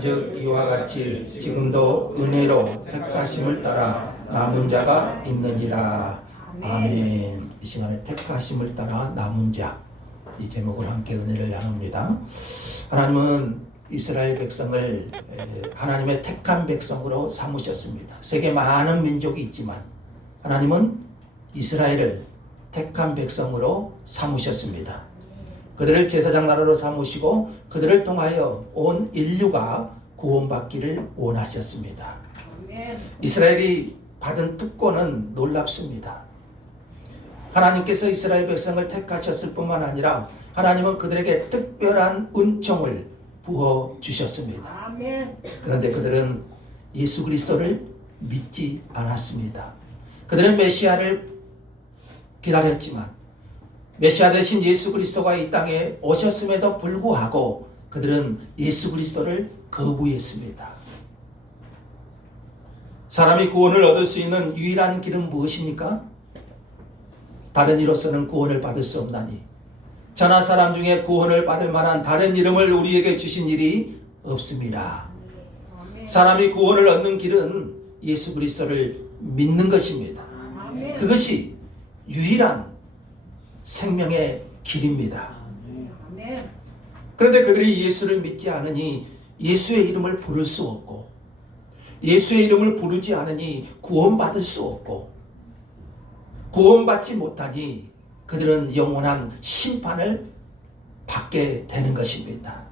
즉 이와 같이 지금도 은혜로 택하심을 따라 남은 자가 있느니라. 아멘. 이 시간에 택하심을 따라 남은 자, 이 제목으로 함께 은혜를 나눕니다. 하나님은 이스라엘 백성을 하나님의 택한 백성으로 삼으셨습니다. 세계 많은 민족이 있지만 하나님은 이스라엘을 택한 백성으로 삼으셨습니다. 그들을 제사장 나라로 삼으시고 그들을 통하여 온 인류가 구원받기를 원하셨습니다. 이스라엘이 받은 특권은 놀랍습니다. 하나님께서 이스라엘 백성을 택하셨을 뿐만 아니라 하나님은 그들에게 특별한 은총을 부어주셨습니다. 그런데 그들은 예수 그리스도를 믿지 않았습니다. 그들은 메시아를 기다렸지만 메시아 대신 예수 그리스도가 이 땅에 오셨음에도 불구하고 그들은 예수 그리스도를 거부했습니다. 사람이 구원을 얻을 수 있는 유일한 길은 무엇입니까? 다른 이로서는 구원을 받을 수 없나니 천하 사람 중에 구원을 받을 만한 다른 이름을 우리에게 주신 일이 없습니다. 사람이 구원을 얻는 길은 예수 그리스도를 믿는 것입니다. 그것이 유일한 생명의 길입니다. 그런데 그들이 예수를 믿지 않으니 예수의 이름을 부를 수 없고 예수의 이름을 부르지 않으니 구원받을 수 없고 구원받지 못하니 그들은 영원한 심판을 받게 되는 것입니다.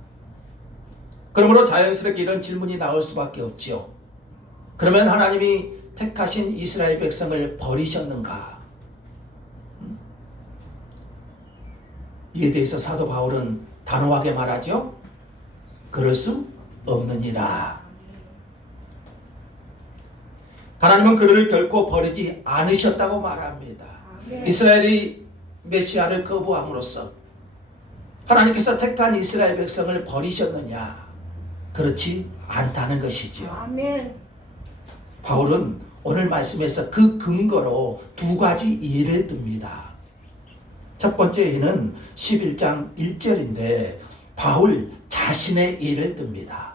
그러므로 자연스럽게 이런 질문이 나올 수밖에 없죠. 그러면 하나님이 택하신 이스라엘 백성을 버리셨는가? 이에 대해서 사도 바울은 단호하게 말하죠. 그럴 수 없느니라. 하나님은 그들을 결코 버리지 않으셨다고 말합니다. 이스라엘이 메시아를 거부함으로써 하나님께서 택한 이스라엘 백성을 버리셨느냐? 그렇지 않다는 것이죠. 바울은 오늘 말씀에서 그 근거로 두 가지 예를 듭니다. 첫 번째 예는 11장 1절인데 바울 자신의 예를 듭니다.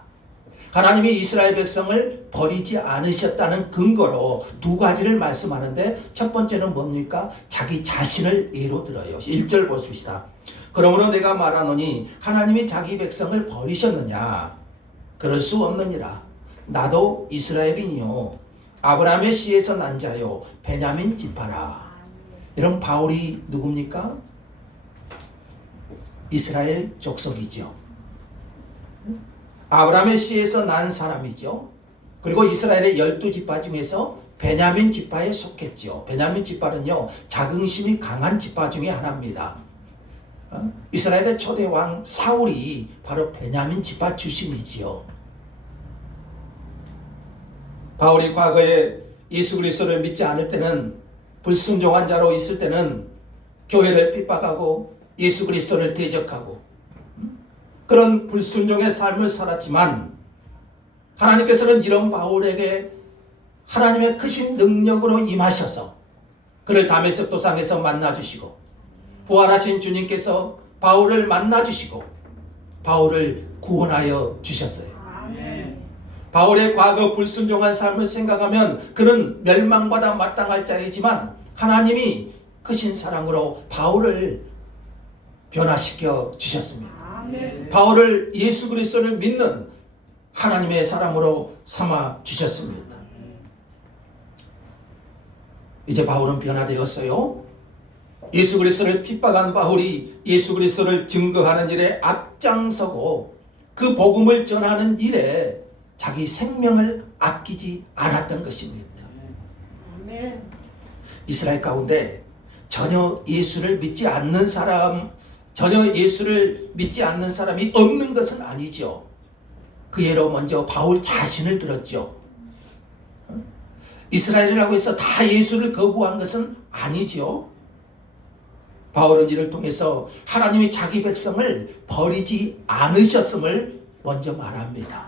하나님이 이스라엘 백성을 버리지 않으셨다는 근거로 두 가지를 말씀하는데 첫 번째는 뭡니까? 자기 자신을 예로 들어요. 1절 보십시다. 그러므로 내가 말하노니 하나님이 자기 백성을 버리셨느냐? 그럴 수 없느니라. 나도 이스라엘이니요 아브라함의 씨에서 난 자요 베냐민 지파라. 이런 바울이 누굽니까? 이스라엘 족속이죠. 아브라함의 씨에서 난 사람이죠. 그리고 이스라엘의 12지파 중에서 베냐민 지파에 속했죠. 베냐민 지파는요 자긍심이 강한 지파 중에 하나입니다. 이스라엘의 초대 왕 사울이 바로 베냐민 지파 출신이지요. 바울이 과거에 예수 그리스도를 믿지 않을 때는 불순종한 자로 있을 때는 교회를 핍박하고 예수 그리스도를 대적하고 그런 불순종의 삶을 살았지만 하나님께서는 이런 바울에게 하나님의 크신 능력으로 임하셔서 그를 다메섹 도상에서 만나주시고 부활하신 주님께서 바울을 만나주시고 바울을 구원하여 주셨어요. 바울의 과거 불순종한 삶을 생각하면 그는 멸망받아 마땅할 자이지만 하나님이 크신 사랑으로 바울을 변화시켜 주셨습니다. 바울을 예수 그리스도를 믿는 하나님의 사람으로 삼아 주셨습니다. 이제 바울은 변화되었어요. 예수 그리스도를 핍박한 바울이 예수 그리스도를 증거하는 일에 앞장서고 그 복음을 전하는 일에 자기 생명을 아끼지 않았던 것입니다. 이스라엘 가운데 전혀 예수를 믿지 않는 사람이 없는 것은 아니죠. 그 예로 먼저 바울 자신을 들었죠. 이스라엘이라고 해서 다 예수를 거부한 것은 아니죠. 바울은 이를 통해서 하나님이 자기 백성을 버리지 않으셨음을 먼저 말합니다.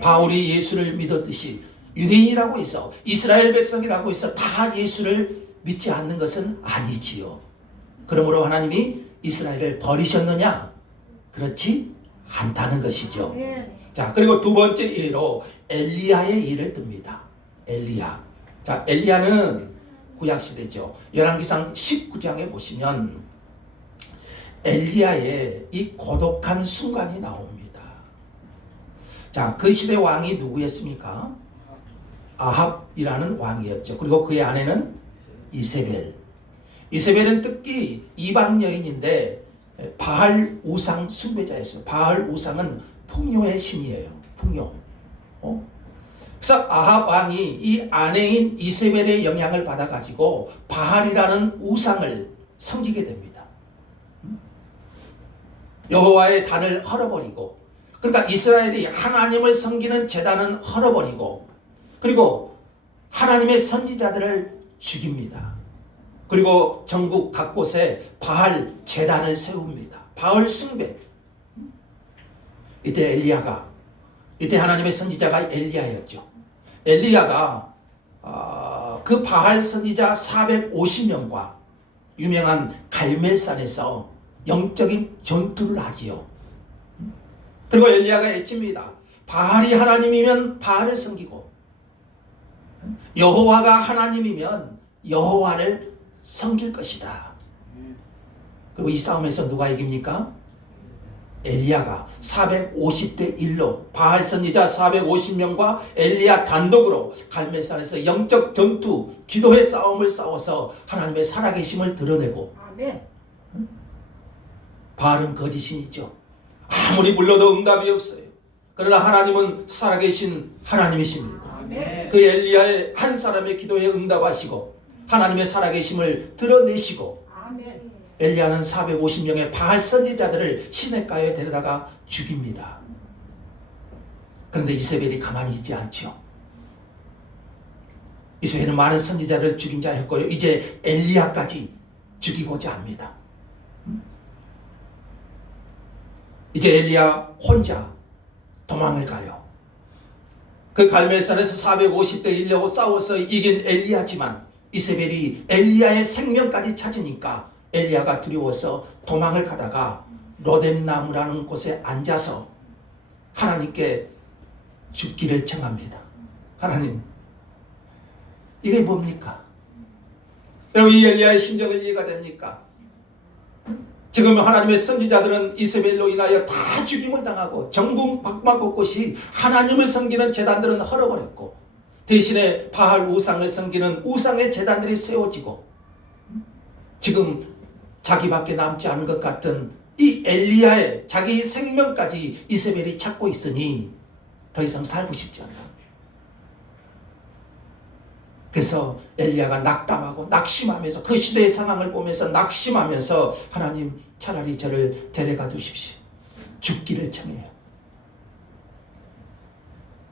바울이 예수를 믿었듯이 유대인이라고 해서 이스라엘 백성이라고 해서 다 예수를 믿지 않는 것은 아니지요. 그러므로 하나님이 이스라엘을 버리셨느냐? 그렇지 않다는 것이죠. 자, 그리고 두 번째 예로 엘리야의 예를 듭니다. 엘리야. 자, 엘리야는 구약시대죠. 열왕기상 19장에 보시면 엘리야의 이 고독한 순간이 나옵니다. 자, 그 시대 왕이 누구였습니까? 아합이라는 왕이었죠. 그리고 그의 아내는 이세벨. 이세벨은 특히 이방 여인인데 바알 우상 숭배자였어요. 바알 우상은 풍요의 신이에요. 풍요. 그래서 아합 왕이 이 아내인 이세벨의 영향을 받아가지고 바알이라는 우상을 섬기게 됩니다. 여호와의 단을 헐어버리고, 그러니까 이스라엘이 하나님을 섬기는 제단은 헐어버리고, 그리고 하나님의 선지자들을 죽입니다. 그리고 전국 각곳에 바알 제단을 세웁니다. 바알 숭배. 이때 하나님의 선지자가 엘리야였죠. 엘리야가 그 바알 선지자 450명과 유명한 갈멜산에서 영적인 전투를 하지요. 그리고 엘리야가 외칩니다. 바알이 하나님이면 바알을 섬기고, 여호와가 하나님이면 여호와를 섬길 것이다. 그리고 이 싸움에서 누가 이깁니까? 엘리야가 450대 1로 바알 선지자 450명과 엘리야 단독으로 갈멜산에서 영적 전투, 기도의 싸움을 싸워서 하나님의 살아계심을 드러내고, 아멘. 바알은 거짓신이죠. 아무리 불러도 응답이 없어요. 그러나 하나님은 살아계신 하나님이십니다. 아멘. 그 엘리야의 한 사람의 기도에 응답하시고 하나님의 살아계심을 드러내시고, 아멘. 엘리야는 450명의 바알 선지자들을 시냇가에 데려다가 죽입니다. 그런데 이세벨이 가만히 있지 않죠. 이세벨은 많은 선지자를 죽인 자였고요. 이제 엘리야까지 죽이고자 합니다. 이제 엘리야 혼자 도망을 가요. 그 갈멜산에서 450대 1로 싸워서 이긴 엘리야지만 이세벨이 엘리야의 생명까지 찾으니까 엘리야가 두려워서 도망을 가다가 로뎀나무라는 곳에 앉아서 하나님께 죽기를 청합니다. 하나님, 이게 뭡니까? 여러분, 이 엘리야의 심정을 이해가 됩니까? 지금 하나님의 선지자들은 이세벨로 인하여 다 죽임을 당하고 전국 밖곳이 하나님을 섬기는 제단들은 헐어버렸고, 대신에 바알 우상을 섬기는 우상의 제단들이 세워지고, 지금 자기밖에 남지 않은 것 같은 이 엘리야의 자기 생명까지 이세벨이 찾고 있으니 더 이상 살고 싶지 않다. 그래서 엘리야가 낙담하고 낙심하면서, 그 시대의 상황을 보면서 낙심하면서, 하나님 차라리 저를 데려가 주십시오. 죽기를 청해요.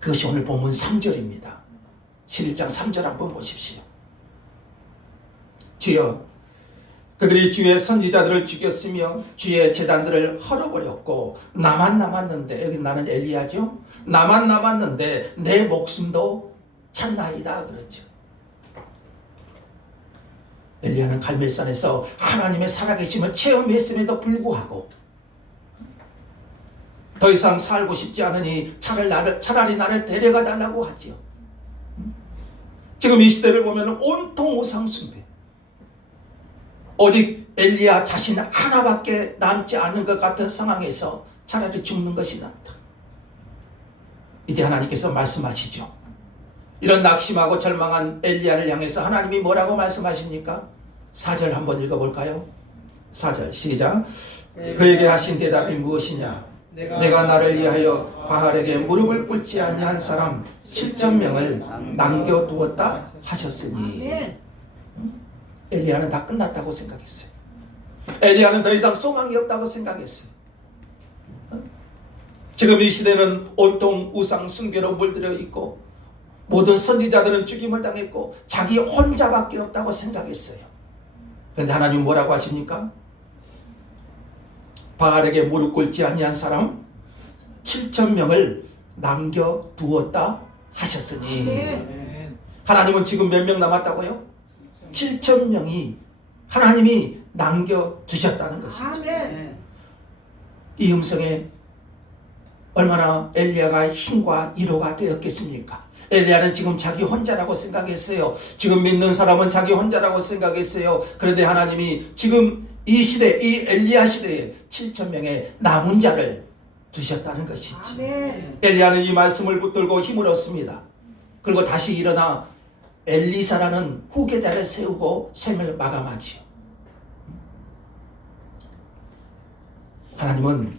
그것이 오늘 본문 3절입니다. 11장 3절 한번 보십시오. 주여, 그들이 주의 선지자들을 죽였으며 주의 제단들을 헐어버렸고 나만 남았는데, 여기 나는 엘리야죠. 나만 남았는데 내 목숨도 찾나이다 그러죠. 엘리야는 갈멜산에서 하나님의 살아계심을 체험했음에도 불구하고 더 이상 살고 싶지 않으니 차라리 나를 데려가 달라고 하지요. 지금 이 시대를 보면 온통 우상 숭배, 오직 엘리야 자신 하나밖에 남지 않는 것 같은 상황에서 차라리 죽는 것이 낫다. 이때 하나님께서 말씀하시죠. 이런 낙심하고 절망한 엘리야를 향해서 하나님이 뭐라고 말씀하십니까? 4절 한번 읽어볼까요? 4절 시작. 그에게 하신 대답이 무엇이냐? 내가 나를 위하여 바알에게 무릎을 꿇지 아니한 사람 7,000명을 남겨두었다 하셨으니. 엘리야는 다 끝났다고 생각했어요. 엘리야는 더 이상 소망이 없다고 생각했어요. 지금 이 시대는 온통 우상 숭배로 물들어 있고 모든 선지자들은 죽임을 당했고 자기 혼자밖에 없다고 생각했어요. 그런데 하나님 뭐라고 하십니까? 바알에게 무릎 꿇지 아니한 사람 7,000명을 남겨두었다 하셨으니. 하나님은 지금 몇 명 남았다고요? 7,000명이 하나님이 남겨두셨다는 것이죠. 아멘. 이 음성에 얼마나 엘리야가 힘과 위로가 되었겠습니까? 엘리야는 지금 자기 혼자라고 생각했어요. 지금 믿는 사람은 자기 혼자라고 생각했어요. 그런데 하나님이 지금 이 시대, 이 엘리야 시대에 7,000명의 남은 자를 두셨다는 것이지. 아멘. 엘리야는 이 말씀을 붙들고 힘을 얻습니다. 그리고 다시 일어나 엘리사라는 후계자를 세우고 생을 마감하지요. 하나님은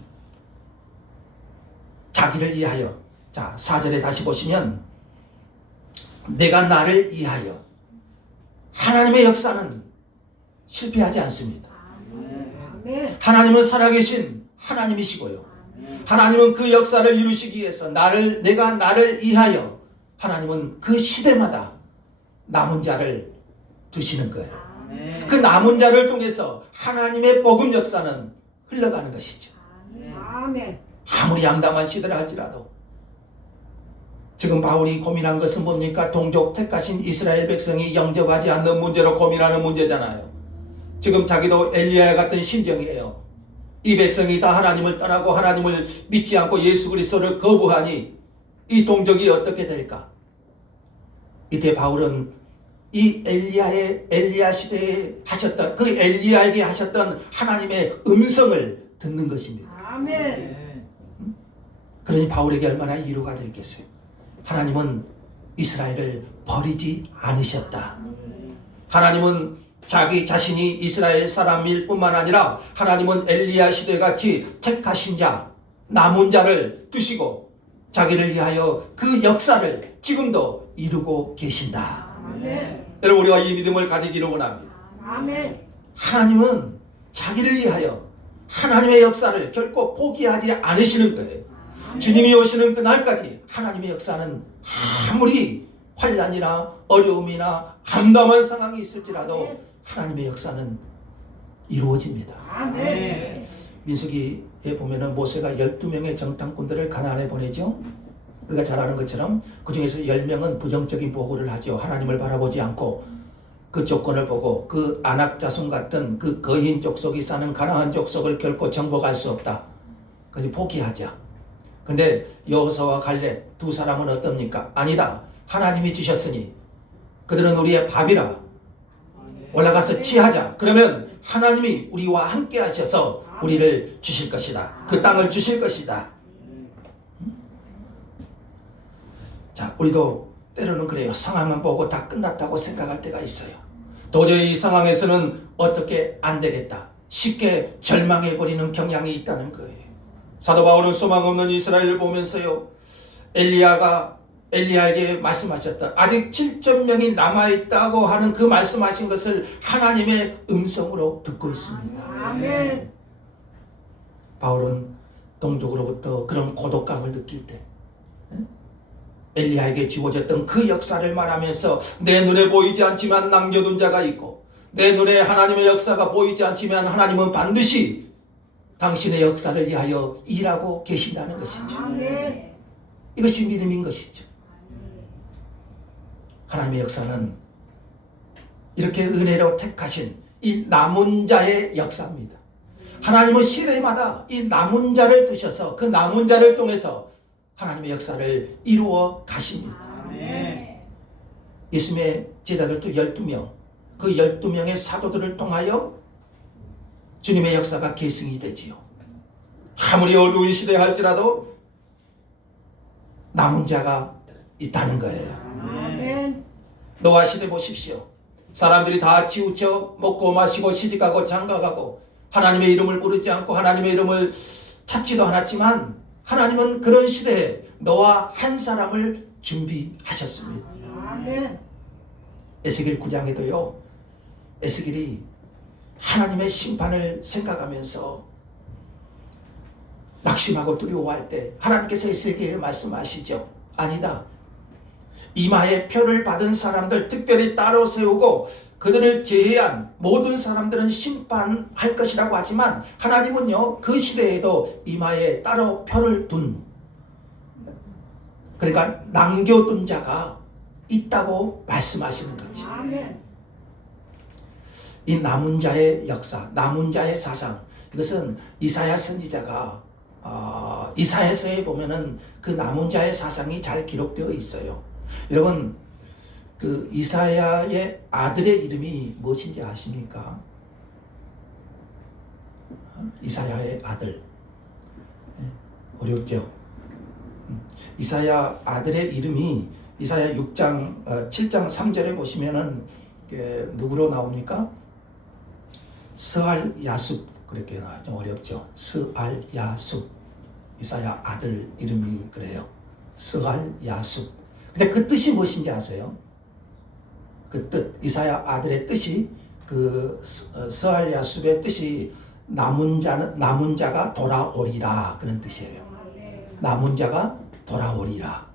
자기를 위하여, 자 4절에 다시 보시면 내가 나를 위하여, 하나님의 역사는 실패하지 않습니다. 아멘. 하나님은 살아계신 하나님이시고요. 하나님은 그 역사를 이루시기 위해서 내가 나를 위하여, 하나님은 그 시대마다 남은 자를 두시는 거예요. 그 남은 자를 통해서 하나님의 복음 역사는 흘러가는 것이죠. 아멘. 아무리 양담한 시대라 할지라도 지금 바울이 고민한 것은 뭡니까? 동족 택하신 이스라엘 백성이 영접하지 않는 문제로 고민하는 문제잖아요. 지금 자기도 엘리야 같은 심정이에요. 이 백성이 다 하나님을 떠나고 하나님을 믿지 않고 예수 그리스도를 거부하니 이 동족이 어떻게 될까? 이때 바울은 이 엘리야 시대에 하셨던, 그 엘리야에게 하셨던 하나님의 음성을 듣는 것입니다. 아멘. 그러니 바울에게 얼마나 위로가 되겠어요. 하나님은 이스라엘을 버리지 않으셨다. 하나님은 자기 자신이 이스라엘 사람일 뿐만 아니라 하나님은 엘리야 시대같이 택하신 자, 남은 자를 두시고 자기를 위하여 그 역사를 지금도 이루고 계신다. 아멘. 여러분, 우리가 이 믿음을 가지기를 원합니다. 아멘. 하나님은 자기를 위하여 하나님의 역사를 결코 포기하지 않으시는 거예요. 주님이 오시는 그날까지 하나님의 역사는 아무리 환난이나 어려움이나 암담한 상황이 있을지라도 하나님의 역사는 이루어집니다. 아멘. 민수기에 보면은 모세가 12명의 정탐꾼들을 가나안에 보내죠. 우리가 잘 아는 것처럼 그 중에서 10명은 부정적인 보고를 하죠. 하나님을 바라보지 않고 그 조건을 보고 그 아낙 자손 같은 그 거인 족속이 사는 가나안 족속을 결코 정복할 수 없다. 그래서 포기하자. 근데 여호수아와 갈렙 두 사람은 어떻습니까? 아니다. 하나님이 주셨으니 그들은 우리의 밥이라. 올라가서 취하자. 그러면 하나님이 우리와 함께 하셔서 우리를 주실 것이다. 그 땅을 주실 것이다. 자, 우리도 때로는 그래요. 상황만 보고 다 끝났다고 생각할 때가 있어요. 도저히 이 상황에서는 어떻게 안 되겠다. 쉽게 절망해버리는 경향이 있다는 거예요. 사도 바울은 소망 없는 이스라엘을 보면서요, 엘리야에게 말씀하셨던 아직 7,000명이 남아있다고 하는 그 말씀하신 것을 하나님의 음성으로 듣고 있습니다. 아멘. 바울은 동족으로부터 그런 고독감을 느낄 때 엘리야에게 주어졌던 그 역사를 말하면서 내 눈에 보이지 않지만 남겨둔 자가 있고 내 눈에 하나님의 역사가 보이지 않지만 하나님은 반드시 당신의 역사를 위하여 일하고 계신다는 것이죠. 아멘. 이것이 믿음인 것이죠. 하나님의 역사는 이렇게 은혜로 택하신 이 남은 자의 역사입니다. 하나님은 시대마다 이 남은 자를 두셔서 그 남은 자를 통해서 하나님의 역사를 이루어 가십니다. 아멘. 예수님의 제자들도 12명, 그 12명의 사도들을 통하여 주님의 역사가 계승이 되지요. 아무리 어두운 시대 할지라도 남은 자가 있다는 거예요. 아멘. 노아 시대 보십시오. 사람들이 다 치우쳐 먹고 마시고 시집가고 장가가고 하나님의 이름을 부르지 않고 하나님의 이름을 찾지도 않았지만 하나님은 그런 시대에 노아 한 사람을 준비하셨습니다. 아멘. 에스겔 9장에도요. 에스겔이 하나님의 심판을 생각하면서 낙심하고 두려워할 때 하나님께서 에스겔에게 말씀하시죠. 아니다. 이마에 표를 받은 사람들 특별히 따로 세우고 그들을 제외한 모든 사람들은 심판할 것이라고 하지만 하나님은요, 그 시대에도 이마에 따로 표를 둔, 그러니까 남겨둔 자가 있다고 말씀하시는 거지. 아멘. 이 남은 자의 역사, 남은 자의 사상, 이것은 이사야 선지자가 이사야서에 보면은 그 남은 자의 사상이 잘 기록되어 있어요. 여러분, 그 이사야의 아들의 이름이 무엇인지 아십니까? 이사야의 아들. 어렵죠? 이사야 아들의 이름이 이사야 6장 7장 3절에 보시면은 누구로 나옵니까? 스알야숲 그렇게 나와요. 좀 어렵죠? 스알야숲. 이사야 아들 이름이 그래요. 스알야숲. 근데 그 뜻이 무엇인지 아세요? 그 뜻, 이사야 아들의 뜻이 그 스알야숲의 뜻이 남은 자가 돌아오리라 그런 뜻이에요. 남은 자가 돌아오리라.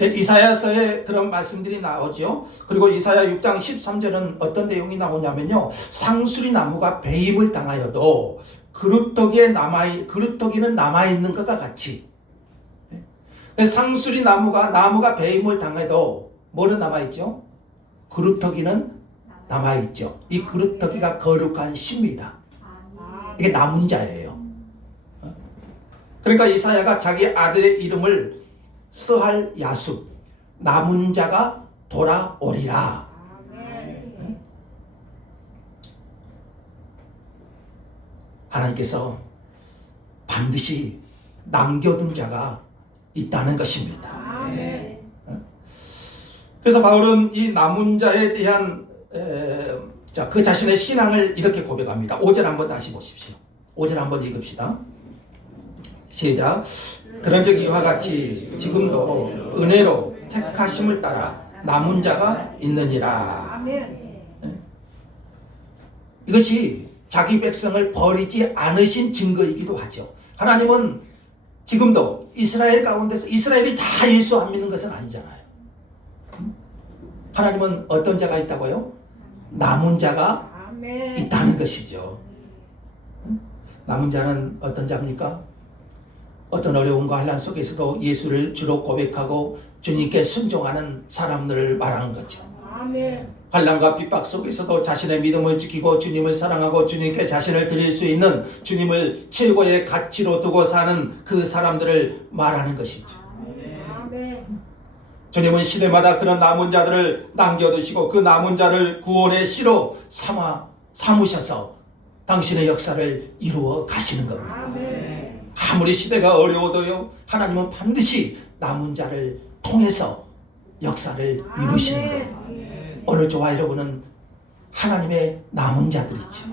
이사야서에 그런 말씀들이 나오죠. 그리고 이사야 6장 13절은 어떤 내용이 나오냐면요. 상수리 나무가 배임을 당하여도 그루터기는 남아있는 것과 같이. 상수리 나무가 배임을 당해도 뭐는 남아있죠? 그루터기는 남아있죠. 이 그루터기가 거룩한 신입니다. 이게 남은 자예요. 그러니까 이사야가 자기 아들의 이름을 스알야숲, 남은 자가 돌아오리라. 하나님께서 반드시 남겨둔 자가 있다는 것입니다. 그래서 바울은 이 남은 자에 대한 그 자신의 신앙을 이렇게 고백합니다. 5절 한번 다시 보십시오. 5절 한번 읽읍시다. 시작. 그런즉 이와 같이 지금도 은혜로 택하심을 따라 남은 자가 있느니라. 이것이 자기 백성을 버리지 않으신 증거이기도 하죠. 하나님은 지금도 이스라엘 가운데서 이스라엘이 다 예수 안 믿는 것은 아니잖아요. 하나님은 어떤 자가 있다고요? 남은 자가 있다는 것이죠. 남은 자는 어떤 자입니까? 어떤 어려움과 환난 속에서도 예수를 주로 고백하고 주님께 순종하는 사람들을 말하는 거죠. 환난과 핍박 속에서도 자신의 믿음을 지키고 주님을 사랑하고 주님께 자신을 드릴 수 있는 주님을 최고의 가치로 두고 사는 그 사람들을 말하는 것이죠. 주님은 시대마다 그런 남은 자들을 남겨두시고 그 남은 자를 구원의 씨로 삼으셔서 당신의 역사를 이루어 가시는 겁니다. 아무리 시대가 어려워도요, 하나님은 반드시 남은 자를 통해서 역사를 이루시는 거예요. 오늘 저와 여러분은 하나님의 남은 자들이죠.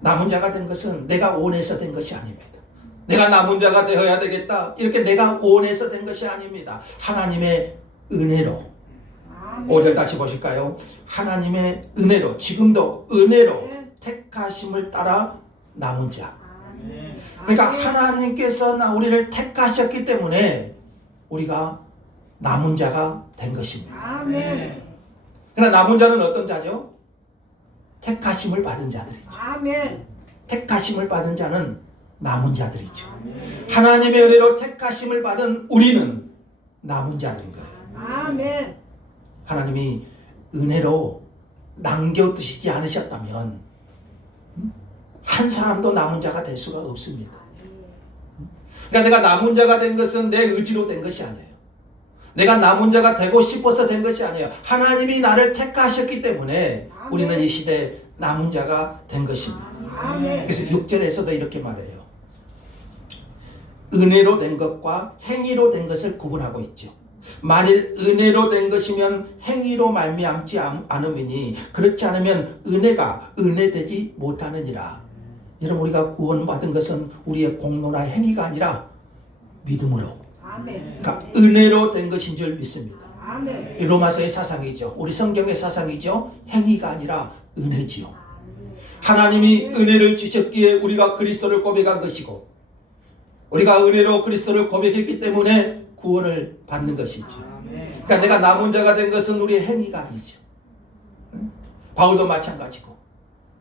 남은 자가 된 것은 내가 원해서 된 것이 아닙니다. 내가 남은 자가 되어야 되겠다, 이렇게 내가 원해서 된 것이 아닙니다. 하나님의 은혜로. 5절 다시 보실까요? 하나님의 은혜로, 지금도 은혜로 택하심을 따라 남은 자. 그러니까 하나님께서 우리를 택하셨기 때문에 우리가 남은 자가 된 것입니다. 그러나 남은 자는 어떤 자죠? 택하심을 받은 자들이죠. 택하심을 받은 자는 남은 자들이죠. 하나님의 은혜로 택하심을 받은 우리는 남은 자들인 거예요. 하나님이 은혜로 남겨두시지 않으셨다면 한 사람도 남은 자가 될 수가 없습니다. 그러니까 내가 남은 자가 된 것은 내 의지로 된 것이 아니에요. 내가 남은 자가 되고 싶어서 된 것이 아니에요. 하나님이 나를 택하셨기 때문에 우리는 이 시대에 남은 자가 된 것입니다. 그래서 6절에서도 이렇게 말해요. 은혜로 된 것과 행위로 된 것을 구분하고 있죠. 만일 은혜로 된 것이면 행위로 말미암지 않으니 그렇지 않으면 은혜가 은혜되지 못하느니라. 여러분, 우리가 구원받은 것은 우리의 공로나 행위가 아니라 믿음으로, 그러니까 은혜로 된 것인 줄 믿습니다. 이 로마서의 사상이죠. 우리 성경의 사상이죠. 행위가 아니라 은혜지요. 하나님이 은혜를 주셨기에 우리가 그리스도를 고백한 것이고, 우리가 은혜로 그리스도를 고백했기 때문에 구원을 받는 것이죠. 그러니까 내가 남은 자가 된 것은 우리의 행위가 아니죠. 바울도 마찬가지고,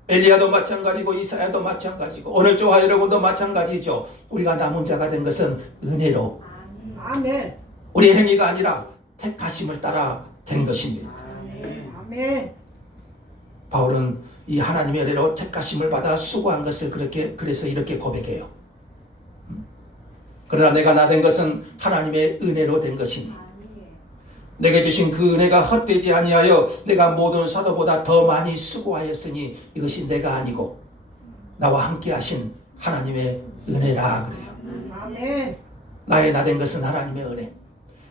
엘리야도 마찬가지고, 이사야도 마찬가지고, 오늘 저와 여러분도 마찬가지죠. 우리가 남은 자가 된 것은 은혜로, 우리의 행위가 아니라 택하심을 따라 된 것입니다. 바울은 이 하나님의 은혜로 택하심을 받아 수고한 것을 그래서 이렇게 고백해요. 그러나 내가 나 된 것은 하나님의 은혜로 된 것이니 내게 주신 그 은혜가 헛되지 아니하여 내가 모든 사도보다 더 많이 수고하였으니 이것이 내가 아니고 나와 함께 하신 하나님의 은혜라 그래요. 아멘. 나의 나 된 것은 하나님의 은혜.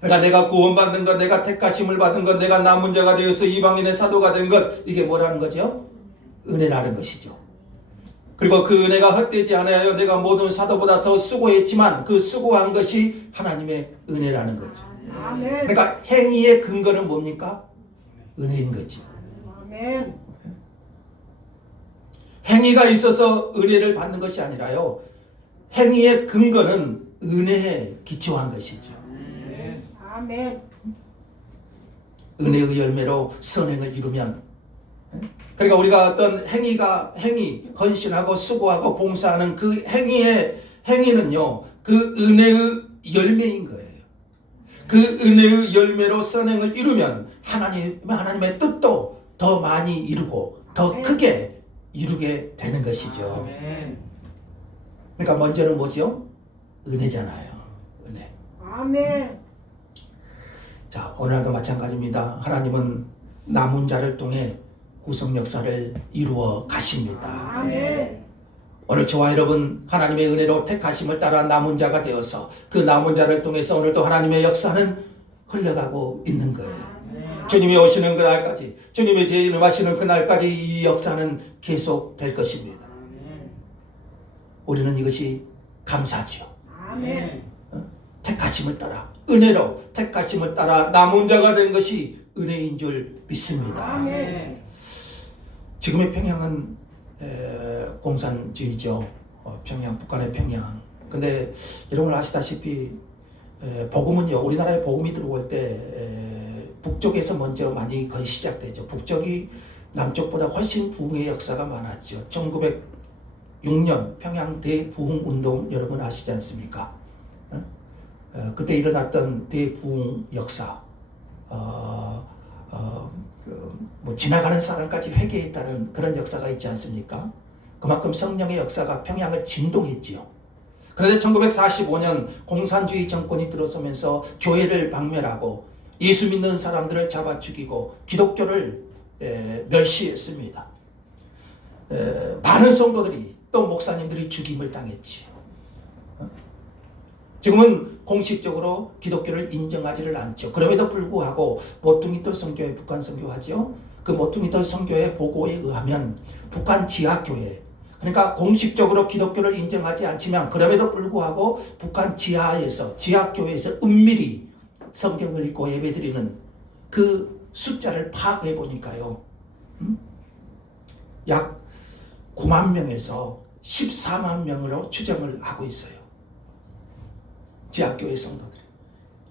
그러니까 내가 구원받는 것, 내가 택하심을 받은 것, 내가 남은 자가 되어서 이방인의 사도가 된 것, 이게 뭐라는 거죠? 은혜라는 것이죠. 그리고 그 은혜가 헛되지 않아요. 내가 모든 사도보다 더 수고했지만 그 수고한 것이 하나님의 은혜라는 거죠. 아멘. 그러니까 행위의 근거는 뭡니까? 은혜인 거죠. 아멘. 행위가 있어서 은혜를 받는 것이 아니라요. 행위의 근거는 은혜에 기초한 것이죠. 아멘. 은혜의 열매로 선행을 이루면, 그러니까 우리가 어떤 행위, 헌신하고 수고하고 봉사하는 그 행위는요, 그 은혜의 열매인 거예요. 그 은혜의 열매로 선행을 이루면 하나님의 뜻도 더 많이 이루고 더 크게 이루게 되는 것이죠. 그러니까 먼저는 뭐죠? 은혜잖아요. 은혜. 아멘. 자, 오늘도 마찬가지입니다. 하나님은 남은 자를 통해 구속 역사를 이루어 가십니다. 아멘. 오늘 저와 여러분 하나님의 은혜로 택하심을 따라 남은 자가 되어서 그 남은 자를 통해서 오늘도 하나님의 역사는 흘러가고 있는 거예요. 주님이 오시는 그날까지, 주님의 재림을 하시는 그날까지 이 역사는 계속될 것입니다. 우리는 이것이 감사지요. 아멘. 택하심을 따라, 은혜로 택하심을 따라 남은 자가 된 것이 은혜인 줄 믿습니다. 아멘. 지금의 평양은 공산주의죠. 평양, 북한의 평양. 근데 여러분 아시다시피 복음은요, 우리나라에 복음이 들어올 때 북쪽에서 먼저 많이 거의 시작되죠. 북쪽이 남쪽보다 훨씬 부흥의 역사가 많았죠. 1906년 평양 대부흥 운동 여러분 아시지 않습니까? 그때 일어났던 대부흥 역사, 뭐 지나가는 사람까지 회개했다는 그런 역사가 있지 않습니까? 그만큼 성령의 역사가 평양을 진동했지요. 그런데 1945년 공산주의 정권이 들어서면서 교회를 박멸하고 예수 믿는 사람들을 잡아 죽이고 기독교를 멸시했습니다. 많은 성도들이 또 목사님들이 죽임을 당했지. 지금은 공식적으로 기독교를 인정하지를 않죠. 그럼에도 불구하고 모퉁이돌 선교회, 북한 선교하죠. 그 모퉁이돌 선교회 보고에 의하면 북한 지하교회, 그러니까 공식적으로 기독교를 인정하지 않지만 그럼에도 불구하고 북한 지하교회에서 은밀히 성경을 읽고 예배드리는 그 숫자를 파악해 보니까요, 약 9만 명에서 14만 명으로 추정을 하고 있어요. 지하교회 성도들이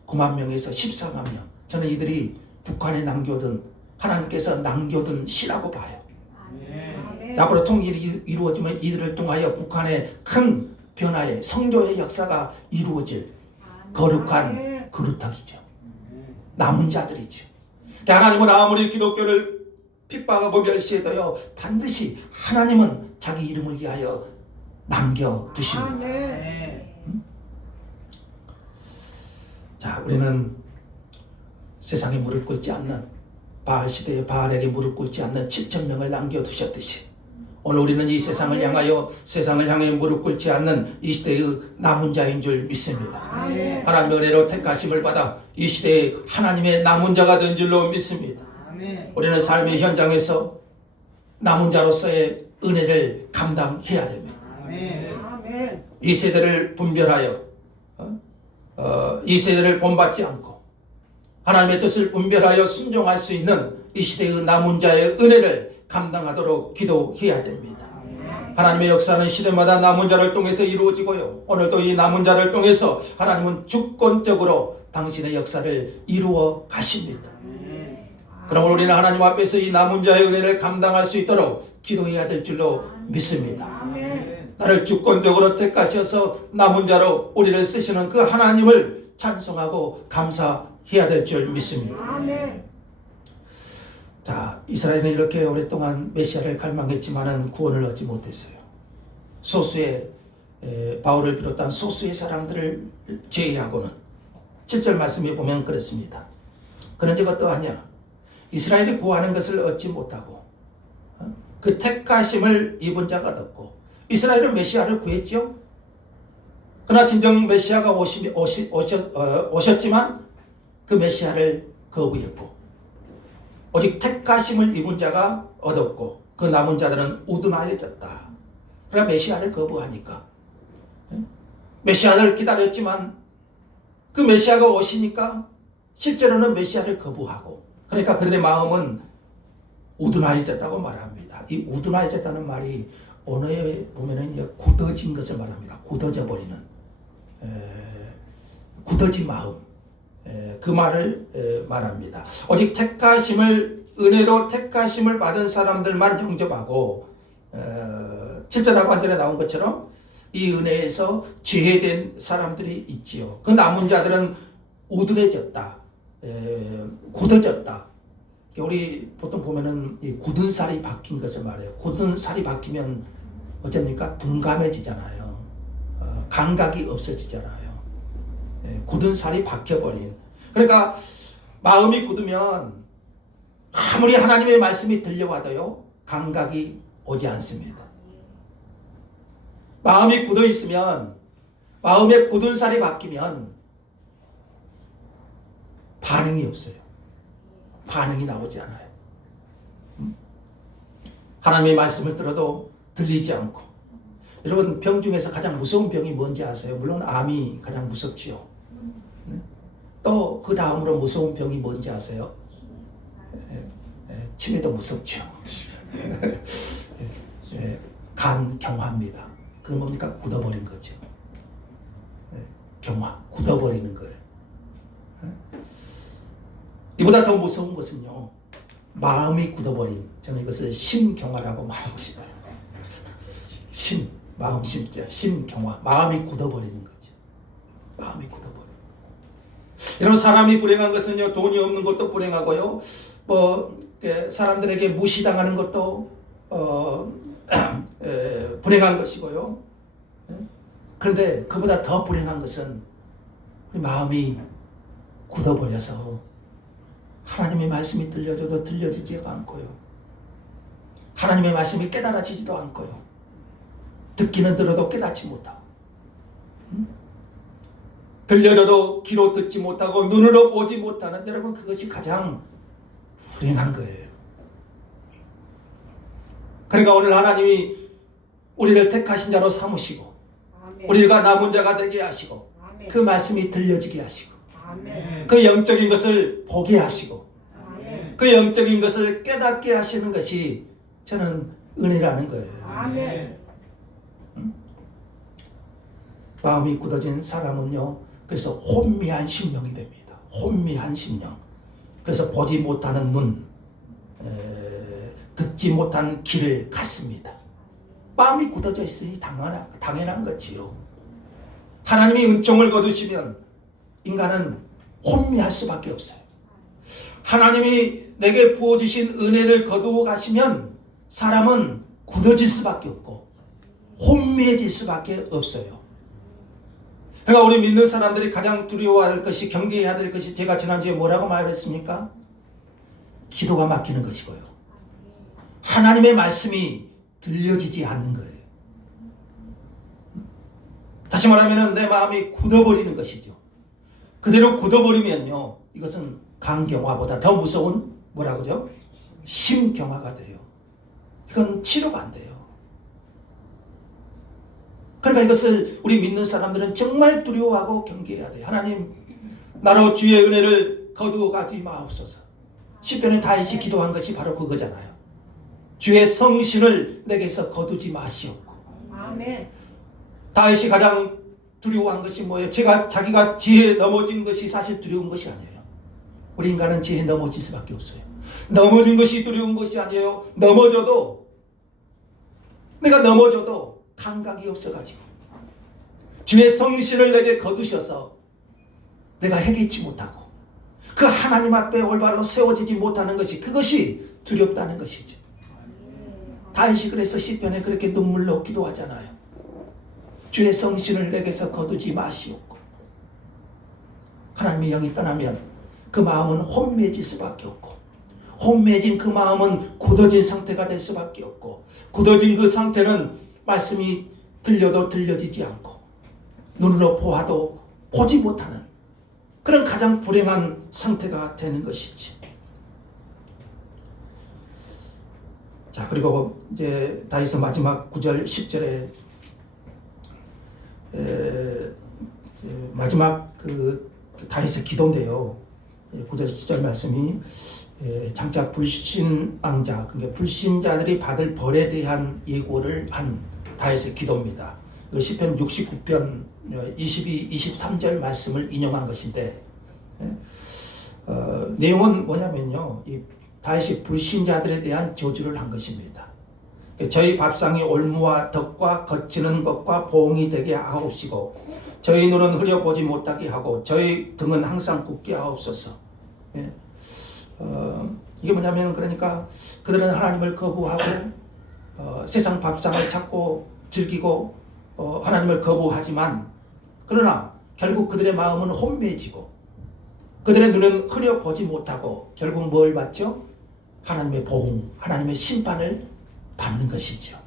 9만 명에서 14만 명. 저는 이들이 북한에 남겨둔, 하나님께서 남겨둔 씨라고 봐요. 아멘. 앞으로 통일이 이루어지면 이들을 통하여 북한의 큰 변화의 성교의 역사가 이루어질 거룩한 그루터기죠. 남은 자들이죠. 하나님은 아무리 기독교를 핍박하고 멸시해도요, 반드시 하나님은 자기 이름을 위하여 남겨두십니다. 아멘. 자, 우리는 세상에 무릎 꿇지 않는, 바알 시대에 바알에게 무릎 꿇지 않는 7천 명을 남겨두셨듯이 오늘 우리는 이 세상을 향하여, 세상을 향해 무릎 꿇지 않는 이 시대의 남은 자인 줄 믿습니다. 아멘. 하나님의 은혜로 택하심을 받아 이 시대의 하나님의 남은 자가 된 줄로 믿습니다. 아멘. 우리는 삶의 현장에서 남은 자로서의 은혜를 감당해야 됩니다. 아멘. 아멘. 이 세대를 분별하여 이 세대를 본받지 않고 하나님의 뜻을 분별하여 순종할 수 있는 이 시대의 남은 자의 은혜를 감당하도록 기도해야 됩니다. 하나님의 역사는 시대마다 남은 자를 통해서 이루어지고요, 오늘도 이 남은 자를 통해서 하나님은 주권적으로 당신의 역사를 이루어 가십니다. 그럼 우리는 하나님 앞에서 이 남은 자의 은혜를 감당할 수 있도록 기도해야 될 줄로 믿습니다. 아멘. 나를 주권적으로 택하셔서 남은 자로 우리를 쓰시는 그 하나님을 찬송하고 감사해야 될 줄 믿습니다. 아멘. 자, 이스라엘은 이렇게 오랫동안 메시아를 갈망했지만은 구원을 얻지 못했어요. 소수의 바울을 비롯한 소수의 사람들을 제외하고는 7절 말씀에 보면 그렇습니다. 그런즉 어떠하냐? 이스라엘이 구하는 것을 얻지 못하고 그 택하심을 입은 자가 얻었고, 이스라엘은 메시아를 구했죠. 그러나 진정 메시아가 오셨지만 그 메시아를 거부했고, 오직 택하심을 입은 자가 얻었고 그 남은 자들은 우둔하여졌다. 그러니까 메시아를 거부하니까, 메시아를 기다렸지만 그 메시아가 오시니까 실제로는 메시아를 거부하고, 그러니까 그들의 마음은 우둔하여졌다고 말합니다. 이 우둔하여졌다는 말이 언어에 보면은 굳어진 것을 말합니다. 굳어져 버리는, 굳어진 마음, 그 말을 말합니다. 오직 택하심을, 은혜로 택하심을 받은 사람들만 영접하고, 7절 하반절에 나온 것처럼 이 은혜에서 제외된 사람들이 있지요. 그 남은 자들은 우둔해졌다, 굳어졌다. 우리 보통 보면은 이 굳은 살이 박힌 것을 말해요. 굳은 살이 박히면 어쩝니까? 둔감해지잖아요. 감각이 없어지잖아요. 굳은 살이 박혀버린. 그러니까 마음이 굳으면 아무리 하나님의 말씀이 들려와도요, 감각이 오지 않습니다. 마음이 굳어 있으면, 마음에 굳은 살이 박히면 반응이 없어요. 반응이 나오지 않아요. 하나님의 말씀을 들어도 들리지 않고. 여러분, 병 중에서 가장 무서운 병이 뭔지 아세요? 물론 암이 가장 무섭지요. 또 그 다음으로 무서운 병이 뭔지 아세요? 치매도 무섭죠. 간경화입니다. 그건 뭡니까? 굳어버린 거죠. 경화, 굳어버리는 거예요. 이보다 더 무서운 것은요, 마음이 굳어버린, 저는 이것을 심경화라고 말하고 싶어요. 마음 심자, 심경화, 마음이 굳어버리는 거죠. 마음이 굳어버리는. 여러분, 사람이 불행한 것은요, 돈이 없는 것도 불행하고요, 사람들에게 무시당하는 것도 불행한 것이고요. 그런데 그보다 더 불행한 것은 우리 마음이 굳어버려서 하나님의 말씀이 들려줘도 들려지지가 않고요, 하나님의 말씀이 깨달아지지도 않고요, 듣기는 들어도 깨닫지 못하고, 들려줘도 귀로 듣지 못하고 눈으로 보지 못하는, 여러분, 그것이 가장 불행한 거예요. 그러니까 오늘 하나님이 우리를 택하신 자로 삼으시고, 아멘. 우리가 남은 자가 되게 하시고, 아멘. 그 말씀이 들려지게 하시고, 아멘. 그 영적인 것을 보게 하시고, 아멘. 그 영적인 것을 깨닫게 하시는 것이 저는 은혜라는 거예요. 아멘. 마음이 굳어진 사람은요, 그래서 혼미한 심령이 됩니다. 혼미한 심령. 그래서 보지 못하는 눈, 듣지 못한 귀를 갖습니다. 마음이 굳어져 있으니 당연한 거지요. 하나님이 은총을 거두시면 인간은 혼미할 수밖에 없어요. 하나님이 내게 부어주신 은혜를 거두어 가시면 사람은 굳어질 수밖에 없고 혼미해질 수밖에 없어요. 그러니까 우리 믿는 사람들이 가장 두려워해야 할 것이, 경계해야 될 것이, 제가 지난주에 뭐라고 말했습니까? 기도가 막히는 것이고요, 하나님의 말씀이 들려지지 않는 거예요. 다시 말하면 내 마음이 굳어버리는 것이죠. 그대로 굳어버리면요, 이것은 간경화보다 더 무서운 뭐라고죠? 심경화가 돼요. 이건 치료가 안 돼요. 그러니까 이것을 우리 믿는 사람들은 정말 두려워하고 경계해야 돼요. 하나님, 나로 주의 은혜를 거두어 가지 마옵소서. 시편에 다윗이 기도한 것이 바로 그거잖아요. 주의 성신을 내게서 거두지 마시옵고. 아멘. 다윗이 가장 두려워한 것이 뭐예요? 자기가 지혜에 넘어진 것이 사실 두려운 것이 아니에요. 우리 인간은 지혜에 넘어질 수밖에 없어요. 넘어진 것이 두려운 것이 아니에요. 내가 넘어져도 감각이 없어가지고 주의 성신을 내게 거두셔서 내가 해결치 못하고 그 하나님 앞에 올바로 세워지지 못하는 것이, 그것이 두렵다는 것이죠. 다윗이 그래서 시편에 그렇게 눈물로 기도하잖아요. 주의 성신을 내게서 거두지 마시옵고. 하나님의 영이 떠나면 그 마음은 혼매질 수밖에 없고, 혼매진 그 마음은 굳어진 상태가 될 수밖에 없고, 굳어진 그 상태는 말씀이 들려도 들려지지 않고 눈으로 보아도 보지 못하는 그런 가장 불행한 상태가 되는 것이지. 자, 그리고 이제 다윗의 마지막 9절 10절에 마지막 그 다윗의 기도인데요. 9절 10절 말씀이 장차 불신앙자, 그러니까 불신자들이 받을 벌에 대한 예고를 한 다윗의 기도입니다. 시편 69편 22, 23절 말씀을 인용한 것인데, 내용은 뭐냐면요, 이 다윗이 불신자들에 대한 저주를 한 것입니다. 저희 밥상이 올무와 덕과 거치는 것과 보응이 되게 하옵시고, 저희 눈은 흐려보지 못하게 하고, 저희 등은 항상 굳게 하옵소서. 이게 뭐냐면, 그러니까 그들은 하나님을 거부하고 세상 밥상을 찾고 즐기고 하나님을 거부하지만, 그러나 결국 그들의 마음은 혼매지고 그들의 눈은 흐려보지 못하고 결국 뭘 받죠? 하나님의 보응, 하나님의 심판을 받는 것이죠.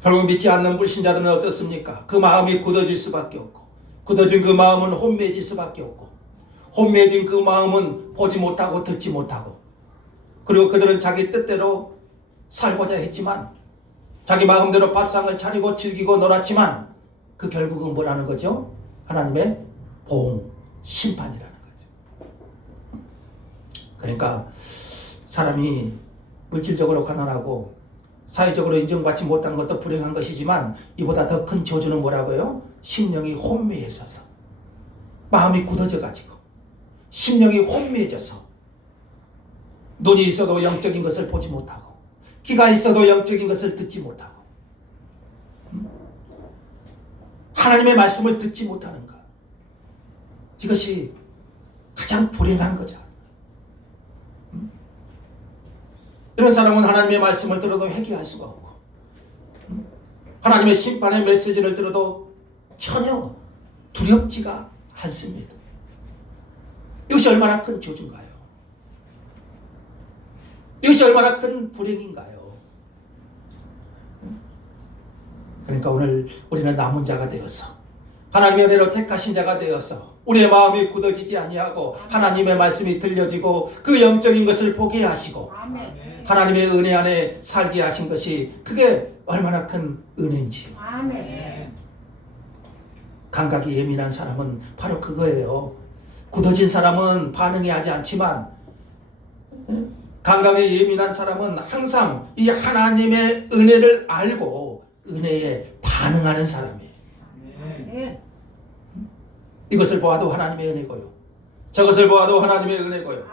결국 믿지 않는 불신자들은 어떻습니까? 그 마음이 굳어질 수밖에 없고, 굳어진 그 마음은 혼매질 수밖에 없고, 혼매진 그 마음은 보지 못하고 듣지 못하고, 그리고 그들은 자기 뜻대로 살고자 했지만, 자기 마음대로 밥상을 차리고 즐기고 놀았지만, 그 결국은 뭐라는 거죠? 하나님의 보응, 심판이라는 거죠. 그러니까 사람이 물질적으로 가난하고 사회적으로 인정받지 못한 것도 불행한 것이지만, 이보다 더 큰 저주는 뭐라고요? 심령이 혼미해져서, 마음이 굳어져 가지고 심령이 혼미해져서 눈이 있어도 영적인 것을 보지 못하고, 귀가 있어도 영적인 것을 듣지 못하고, 하나님의 말씀을 듣지 못하는 것, 이것이 가장 불행한 거죠. 이런 사람은 하나님의 말씀을 들어도 회개할 수가 없고, 하나님의 심판의 메시지를 들어도 전혀 두렵지가 않습니다. 이것이 얼마나 큰 저주인가요? 이것이 얼마나 큰 불행인가요? 그러니까 오늘 우리는 남은 자가 되어서, 하나님의 은혜로 택하신 자가 되어서, 우리의 마음이 굳어지지 아니하고 하나님의 말씀이 들려지고 그 영적인 것을 보게 하시고 하나님의 은혜 안에 살게 하신 것이, 그게 얼마나 큰 은혜인지요. 감각이 예민한 사람은 바로 그거예요. 굳어진 사람은 반응하지 않지만, 감각이 예민한 사람은 항상 이 하나님의 은혜를 알고 은혜에 반응하는 사람이에요. 이것을 보아도 하나님의 은혜고요, 저것을 보아도 하나님의 은혜고요,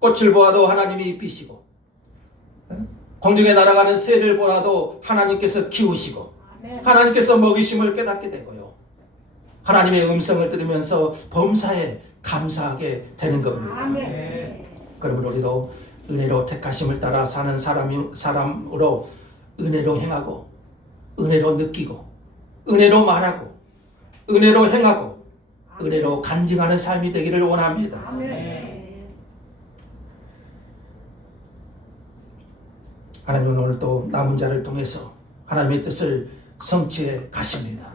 꽃을 보아도 하나님이 입히시고, 공중에 날아가는 새를 보아도 하나님께서 키우시고, 하나님께서 먹이심을 깨닫게 되고요, 하나님의 음성을 들으면서 범사에 감사하게 되는 겁니다. 그러므로 우리도 은혜로 택하심을 따라 사는 사람으로 은혜로 행하고, 은혜로 느끼고, 은혜로 말하고, 은혜로 행하고, 은혜로 간증하는 삶이 되기를 원합니다. 하나님은 오늘 또 남은 자를 통해서 하나님의 뜻을 성취해 가십니다.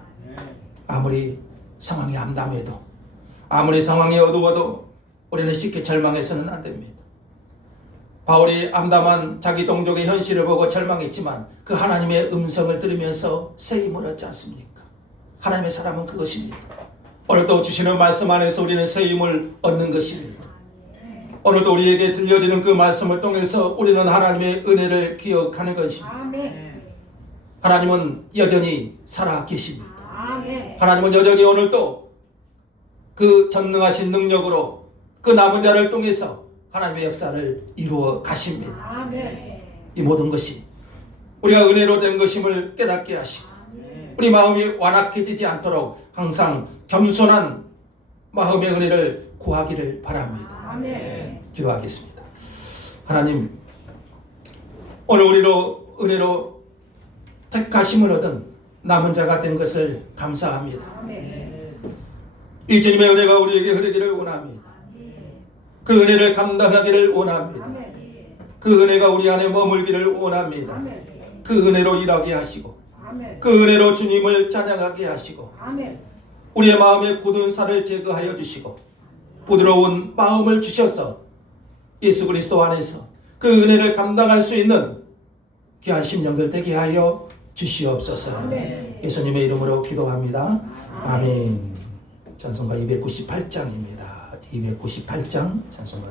아무리 상황이 암담해도, 아무리 상황이 어두워도 우리는 쉽게 절망해서는 안 됩니다. 바울이 암담한 자기 동족의 현실을 보고 절망했지만 그 하나님의 음성을 들으면서 새 힘을 얻지 않습니까? 하나님의 사람은 그것입니다. 오늘도 주시는 말씀 안에서 우리는 새 힘을 얻는 것입니다. 오늘도 우리에게 들려지는 그 말씀을 통해서 우리는 하나님의 은혜를 기억하는 것입니다. 하나님은 여전히 살아 계십니다. 하나님은 여전히 오늘도 그 전능하신 능력으로 그 남은 자를 통해서 하나님의 역사를 이루어 가십니다. 이 모든 것이 우리가 은혜로 된 것임을 깨닫게 하시고, 우리 마음이 완악해지지 않도록 항상 겸손한 마음의 은혜를 구하기를 바랍니다. 기도하겠습니다. 하나님, 오늘 우리로 은혜로 택하심을 얻은 남은 자가 된 것을 감사합니다. 이 주님의 은혜가 우리에게 흐르기를 원합니다. 그 은혜를 감당하기를 원합니다. 그 은혜가 우리 안에 머물기를 원합니다. 그 은혜로 일하게 하시고 그 은혜로 주님을 찬양하게 하시고 우리의 마음의 굳은 살을 제거하여 주시고 부드러운 마음을 주셔서 예수 그리스도 안에서 그 은혜를 감당할 수 있는 귀한 심령들 되게 하여 주시옵소서. 예수님의 이름으로 기도합니다. 아멘. 찬송가 298장입니다. 298장 찬송가